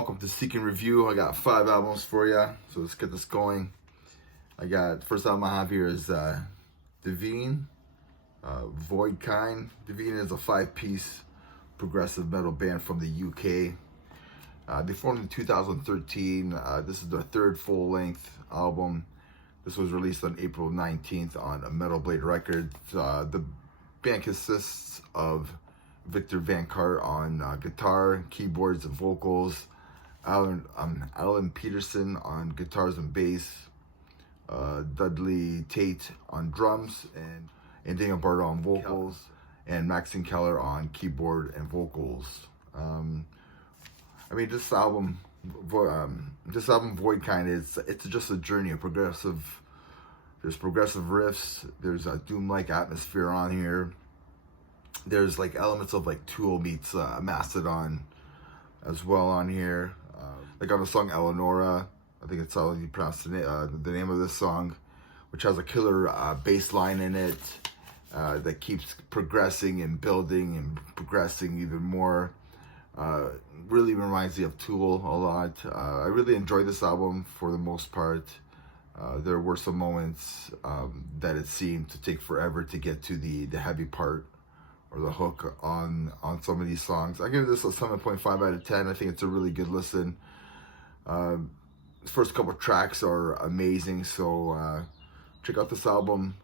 welcome to Seek and Review. I got 5 albums for you, so let's get this going. First album I have here is DVNE, Void Kind. DVNE is a 5-piece progressive metal band from the UK. They formed in 2013. This is their 3rd full-length album. This was released on April 19th on Metal Blade Records. The band consists of Victor Van Cart on guitar, keyboards, and vocals, Alan Peterson on guitars and bass, Dudley Tate on drums, and Daniel Barta on vocals, and Maxine Keller on keyboard and vocals. This album Void Kind, it's just a journey of progressive. There's progressive riffs. There's a doom-like atmosphere on here. There's like elements of like Tool meets Mastodon as well on here. Like on the song Eleonora, I think it's how you pronounce the name of this song, which has a killer bass line in it that keeps progressing and building and progressing even more. Really reminds me of Tool a lot. I really enjoyed this album for the most part. There were some moments that it seemed to take forever to get to the heavy part or the hook on some of these songs. I give this a 7.5 out of 10. I think it's a really good listen. The first couple tracks are amazing, so check out this album,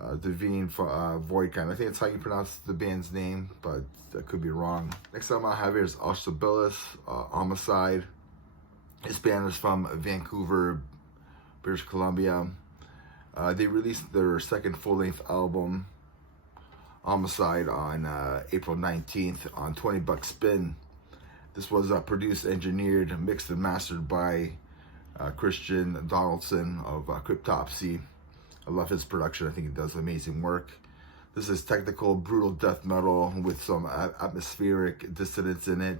DVNE, Void Kind. I think it's how you pronounce the band's name, but I could be wrong. Next album I have here is Bilis, Homicide. This band is from Vancouver, British Columbia. They released their 2nd full-length album, Homicide, on April 19th on 20 Buck Spin. This was produced, engineered, mixed, and mastered by Christian Donaldson of Cryptopsy. I love his production. I think he does amazing work. This is technical, brutal death metal with some atmospheric dissonance in it.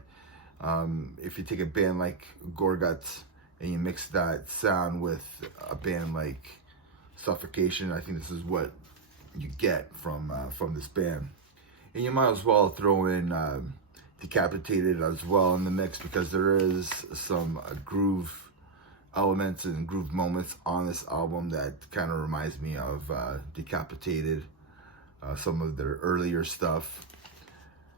If you take a band like Gorguts and you mix that sound with a band like Suffocation, I think this is what you get from this band. And you might as well throw in Decapitated as well in the mix, because there is some groove elements and groove moments on this album that kind of reminds me of Decapitated, some of their earlier stuff.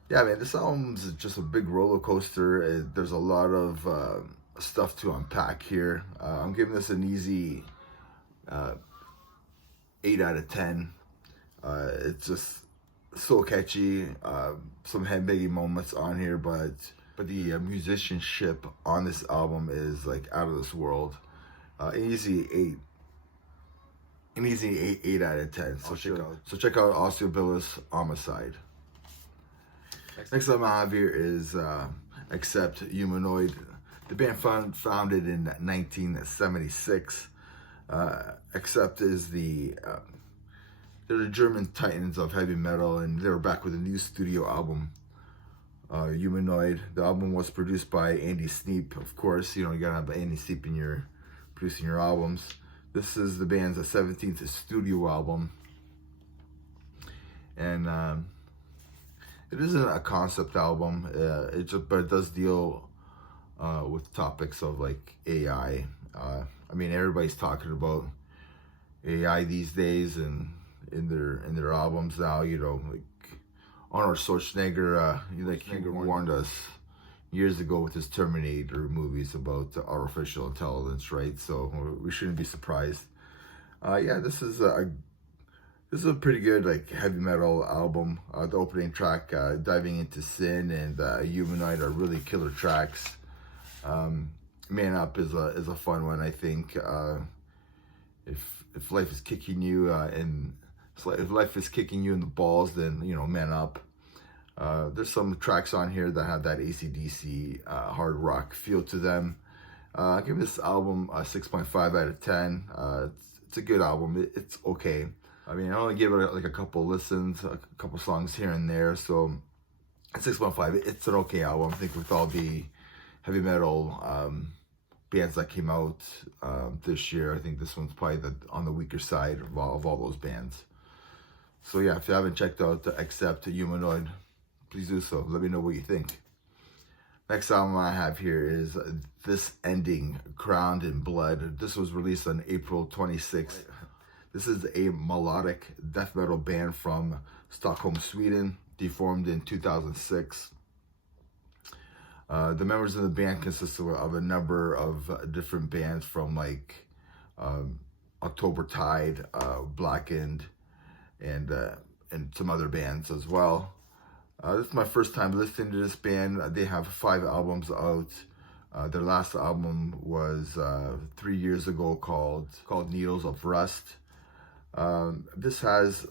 Yeah, man, this album's just a big roller coaster. There's a lot of stuff to unpack here. I'm giving this an easy 8 out of 10. It's just so catchy. Some headbanging moments on here, but the musicianship on this album is like out of this world. An easy 8 out of 10. So check out Bilis, Homicide. Next album I have here is Accept, Humanoid. The band founded in 1976. Accept is they're the German titans of heavy metal, and they were back with a new studio album, Humanoid. The album was produced by Andy Sneap, of course. You gotta have Andy Sneap in producing your albums. This is the band's 17th studio album, and it isn't a concept album. But it does deal with topics of like AI. Everybody's talking about AI these days, and in their albums now, like Arnold Schwarzenegger, warned us years ago with his Terminator movies about artificial intelligence, right? So we shouldn't be surprised. This is a pretty good like heavy metal album. The opening track, Diving Into Sin, and Humanoid are really killer tracks. Man Up is a fun one, I think. If life is kicking you if life is kicking you in the balls, then man up. There's some tracks on here that have that AC/DC hard rock feel to them. I give this album a 6.5 out of 10. It's a good album. It's okay. I only give it like a couple listens, a couple songs here and there. So 6.5. It's an okay album. I think with all the heavy metal bands that came out this year, I think this one's probably on the weaker side of all those bands. So yeah, if you haven't checked out Accept, Humanoid, please do so. Let me know what you think. Next album I have here is This Ending, Crowned in Blood. This was released on April 26th. This is a melodic death metal band from Stockholm, Sweden. They formed in 2006. The members of the band consist of a number of different bands from like October Tide, Blackened, and some other bands as well. This is my first time listening to this band. They have 5 albums out. Their last album was 3 years ago called Needles of Rust. This has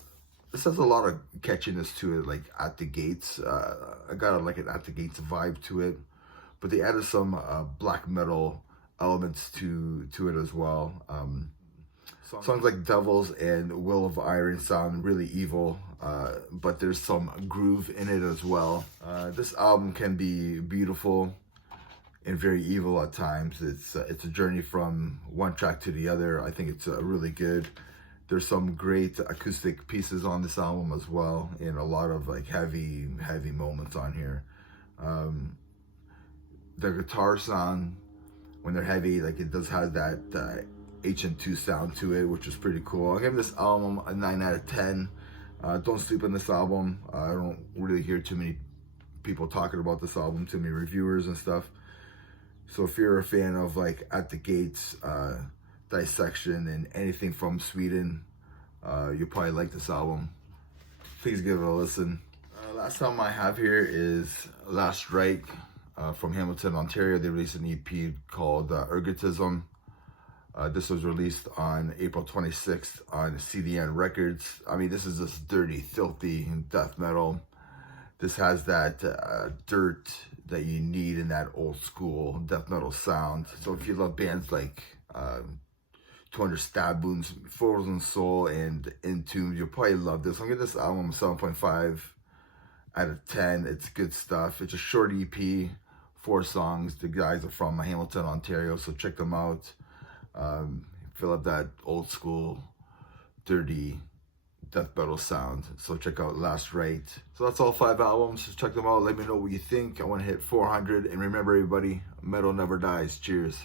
a lot of catchiness to it, like At the Gates. I got like an At the Gates vibe to it, but they added some black metal elements to it as well. Songs like Devils and Will of Iron sound really evil, but there's some groove in it as well. This album can be beautiful and very evil at times. It's a journey from one track to the other. I think it's really good. There's some great acoustic pieces on this album as well, and a lot of like heavy moments on here. The guitar sound, when they're heavy, like it does have that HM2 sound to it, which is pretty cool. I'll give this album a 9 out of 10. Don't sleep on this album. I don't really hear too many people talking about this album, too many reviewers and stuff. So if you're a fan of like At the Gates, Dissection, and anything from Sweden, you'll probably like this album. Please give it a listen. Last album I have here is Last Strike from Hamilton, Ontario. They released an EP called Ergotism. This was released on April 26th on CDN Records. I mean, this is just dirty, filthy death metal. This has that dirt that you need in that old school death metal sound. So if you love bands like 200 Stab Wounds, Frozen Soul, and Entombed, you'll probably love this. I'll give this album a 7.5 out of 10. It's good stuff. It's a short EP, 4 songs. The guys are from Hamilton, Ontario, so check them out. Fill up that old school, dirty death metal sound. So check out Last Right. So that's all 5 albums. Check them out. Let me know what you think. I want to hit 400. And remember, everybody, metal never dies. Cheers.